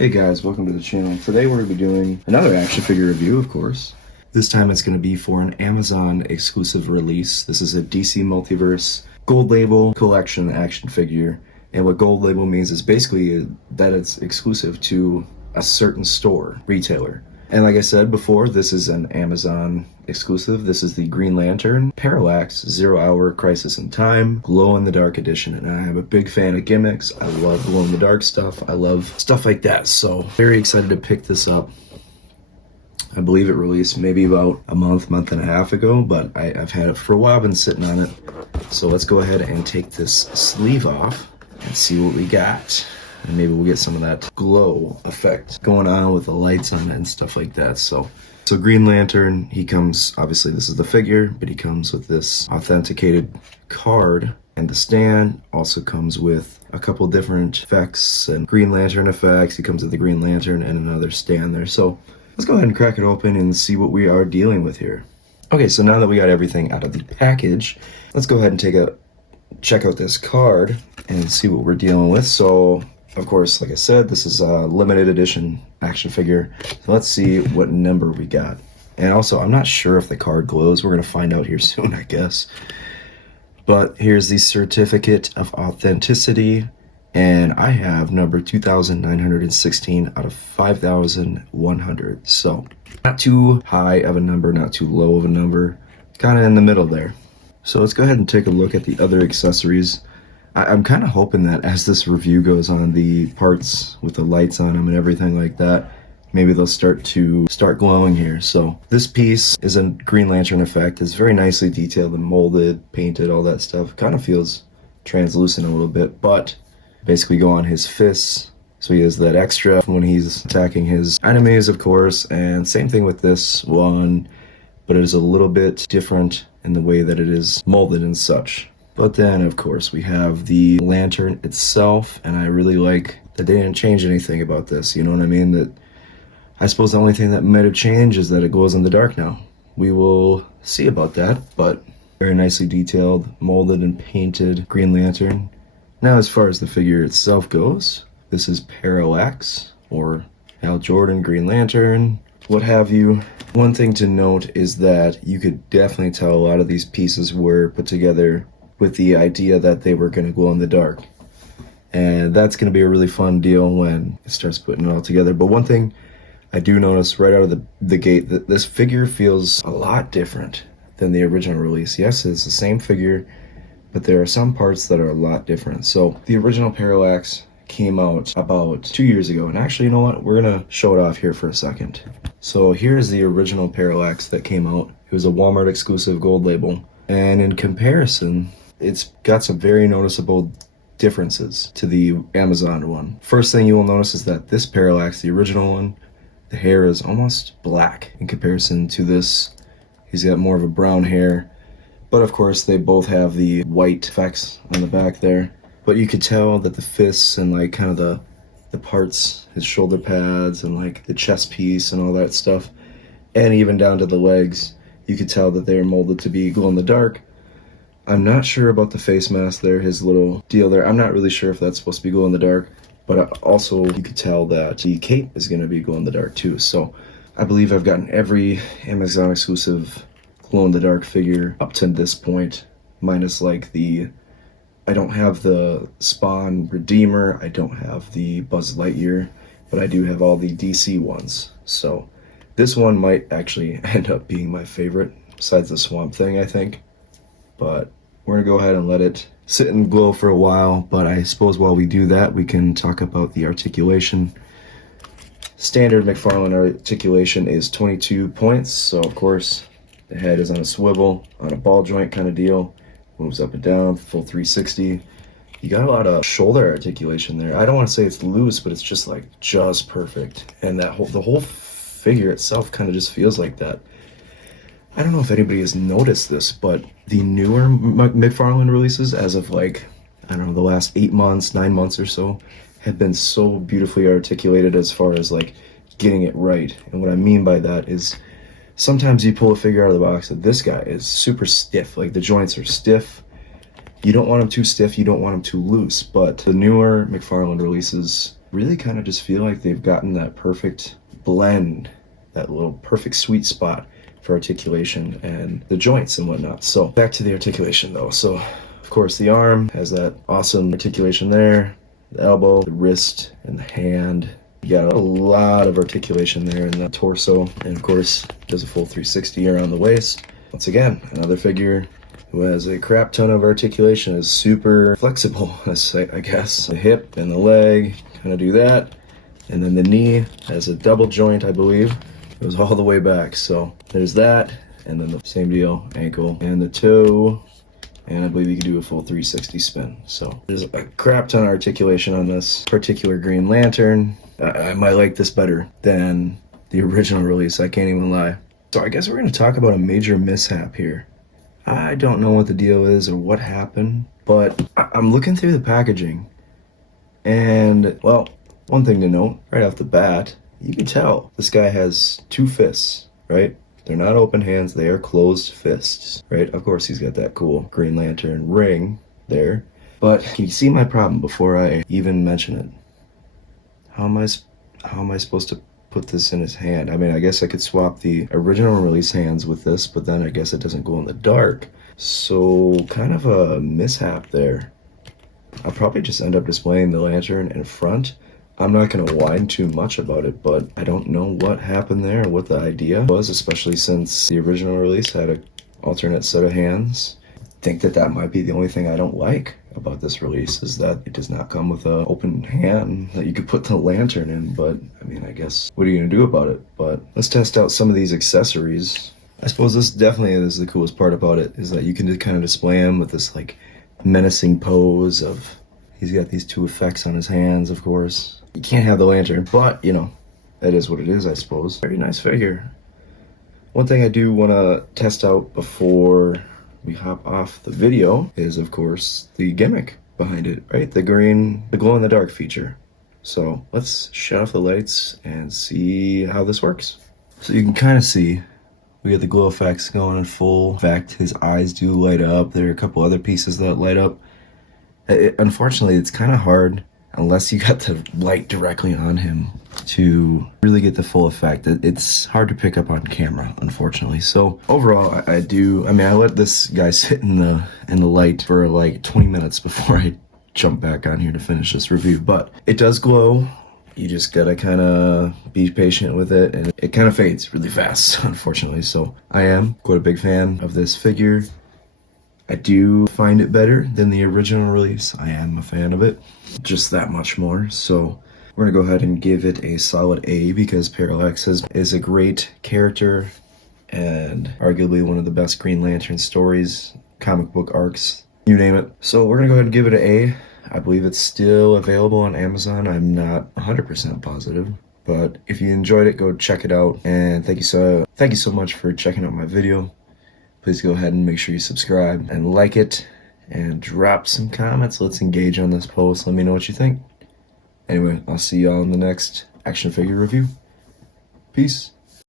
Hey guys, welcome to the channel. Today we're going to be doing another action figure review, of course. This time it's going to be for an Amazon exclusive release. This is a DC Multiverse gold label collection action figure. And what gold label means is basically that it's exclusive to a certain store, retailer. And like I said before, this is an Amazon exclusive. This is the Green Lantern Parallax 0 Hour Crisis in Time glow-in-the-dark edition. And I am a big fan of gimmicks. I love glow-in-the-dark stuff. I love stuff like that. So very excited to pick this up. I believe it released maybe about a month and a half ago, but I've had it for a while, been sitting on it. So let's go ahead and take this sleeve off and see what we got. And maybe we'll get some of that glow effect going on with the lights on it and stuff like that. So Green Lantern, he comes, obviously this is the figure, but he comes with this authenticated card, and the stand also comes with a couple different effects and Green Lantern effects. He comes with the Green Lantern and another stand there. So let's go ahead and crack it open and see what we are dealing with here. Okay, so now that we got everything out of the package, let's go ahead and check out this card and see what we're dealing with. So of course, like I said, this is a limited edition action figure. So let's see what number we got. And also, I'm not sure if the card glows. We're going to find out here soon, I guess. But here's the certificate of authenticity. And I have number 2,916 out of 5,100. So not too high of a number, not too low of a number. Kind of in the middle there. So let's go ahead and take a look at the other accessories. I'm kind of hoping that as this review goes on, the parts with the lights on them and everything like that, maybe they'll start glowing here. So this piece is a Green Lantern effect. It's very nicely detailed and molded, painted, all that stuff. Kind of feels translucent a little bit, but basically go on his fists. So he has that extra when he's attacking his enemies, of course. And same thing with this one, but it is a little bit different in the way that it is molded and such. But then, of course, we have the lantern itself, and I really like that they didn't change anything about this, you know what I mean? That I suppose the only thing that might have changed is that it glows in the dark now. We will see about that, but very nicely detailed, molded and painted Green Lantern. Now, as far as the figure itself goes, this is Parallax, or Hal Jordan, Green Lantern, what have you. One thing to note is that you could definitely tell a lot of these pieces were put together with the idea that they were going to glow in the dark. And that's going to be a really fun deal when it starts putting it all together. But one thing I do notice right out of the gate, that this figure feels a lot different than the original release. Yes, it's the same figure, but there are some parts that are a lot different. So the original Parallax came out about 2 years ago. And actually, you know what? We're going to show it off here for a second. So here's the original Parallax that came out. It was a Walmart exclusive gold label. And in comparison, it's got some very noticeable differences to the Amazon one. First thing you will notice is that this Parallax, the original one, the hair is almost black in comparison to this. He's got more of a brown hair. But of course, they both have the white effects on the back there. But you could tell that the fists and like kind of the parts, his shoulder pads and like the chest piece and all that stuff, and even down to the legs, you could tell that they're molded to be glow in the dark. I'm not sure about the face mask there, his little deal there. I'm not really sure if that's supposed to be glow in the dark, but also you could tell that the cape is going to be glow in the dark too. So I believe I've gotten every Amazon exclusive glow in the dark figure up to this point, minus like I don't have the Spawn Redeemer, I don't have the Buzz Lightyear, but I do have all the DC ones. So this one might actually end up being my favorite, besides the Swamp Thing, I think. But we're going to go ahead and let it sit and glow for a while. But I suppose while we do that, we can talk about the articulation. Standard McFarlane articulation is 22 points. So, of course, the head is on a swivel, on a ball joint kind of deal. Moves up and down, full 360. You got a lot of shoulder articulation there. I don't want to say it's loose, but it's just perfect. And the whole figure itself kind of just feels like that. I don't know if anybody has noticed this, but the newer McFarlane releases, as of I don't know, the last 8 months, 9 months or so, have been so beautifully articulated as far as getting it right. And what I mean by that is sometimes you pull a figure out of the box and this guy is super stiff. Like the joints are stiff. You don't want them too stiff, you don't want them too loose. But the newer McFarlane releases really kind of just feel like they've gotten that perfect blend, that little perfect sweet spot for articulation and the joints and whatnot. So back to the articulation though. So of course the arm has that awesome articulation there, the elbow, the wrist, and the hand. You got a lot of articulation there in the torso, and of course does a full 360 around the waist. Once again, another figure who has a crap ton of articulation, is super flexible, I guess. The hip and the leg kind of do that, and then the knee has a double joint, I believe. It goes all the way back, so there's that, and then the same deal, ankle and the toe, and I believe you can do a full 360 spin. So there's a crap ton of articulation on this particular Green Lantern. I might like this better than the original release, I can't even lie. So I guess we're going to talk about a major mishap here. I don't know what the deal is or what happened, but I'm looking through the packaging, and, well, one thing to note, right off the bat, you can tell this guy has two fists, right? They're not open hands, they are closed fists, right? Of course, he's got that cool Green Lantern ring there, but can you see my problem before I even mention it? How am I supposed to put this in his hand? I mean, I guess I could swap the original release hands with this, but then I guess it doesn't go in the dark. So kind of a mishap there. I'll probably just end up displaying the lantern in front. I'm not going to whine too much about it, but I don't know what happened there, what the idea was, especially since the original release had an alternate set of hands. I think that might be the only thing I don't like about this release, is that it does not come with an open hand that you could put the lantern in. But I mean, I guess what are you gonna do about it? But let's test out some of these accessories. I suppose this definitely is the coolest part about it, is that you can kind of display him with this like menacing pose of, he's got these two effects on his hands, of course. You can't have the lantern, but you know, that is what it is, I suppose. Very nice figure. One thing I do want to test out before we hop off the video is, of course, the gimmick behind it, right? The glow-in-the-dark feature. So let's shut off the lights and see how this works. So you can kind of see we got the glow effects going in full effect. His eyes do light up. There are a couple other pieces that light up. Unfortunately, it's kind of hard unless you got the light directly on him to really get the full effect. It's hard to pick up on camera, unfortunately. So overall, I let this guy sit in the light for like 20 minutes before I jump back on here to finish this review. But it does glow. You just gotta kind of be patient with it, and it kind of fades really fast, unfortunately. So I am quite a big fan of this figure. I do find it better than the original release. I am a fan of it, just that much more. So we're gonna go ahead and give it a solid A, because Parallax is a great character and arguably one of the best Green Lantern stories, comic book arcs, you name it. So we're gonna go ahead and give it an A. I believe it's still available on Amazon. I'm not 100% positive, but if you enjoyed it, go check it out. And thank you so much for checking out my video. Please go ahead and make sure you subscribe and like it and drop some comments. Let's engage on this post. Let me know what you think. Anyway, I'll see y'all in the next action figure review. Peace.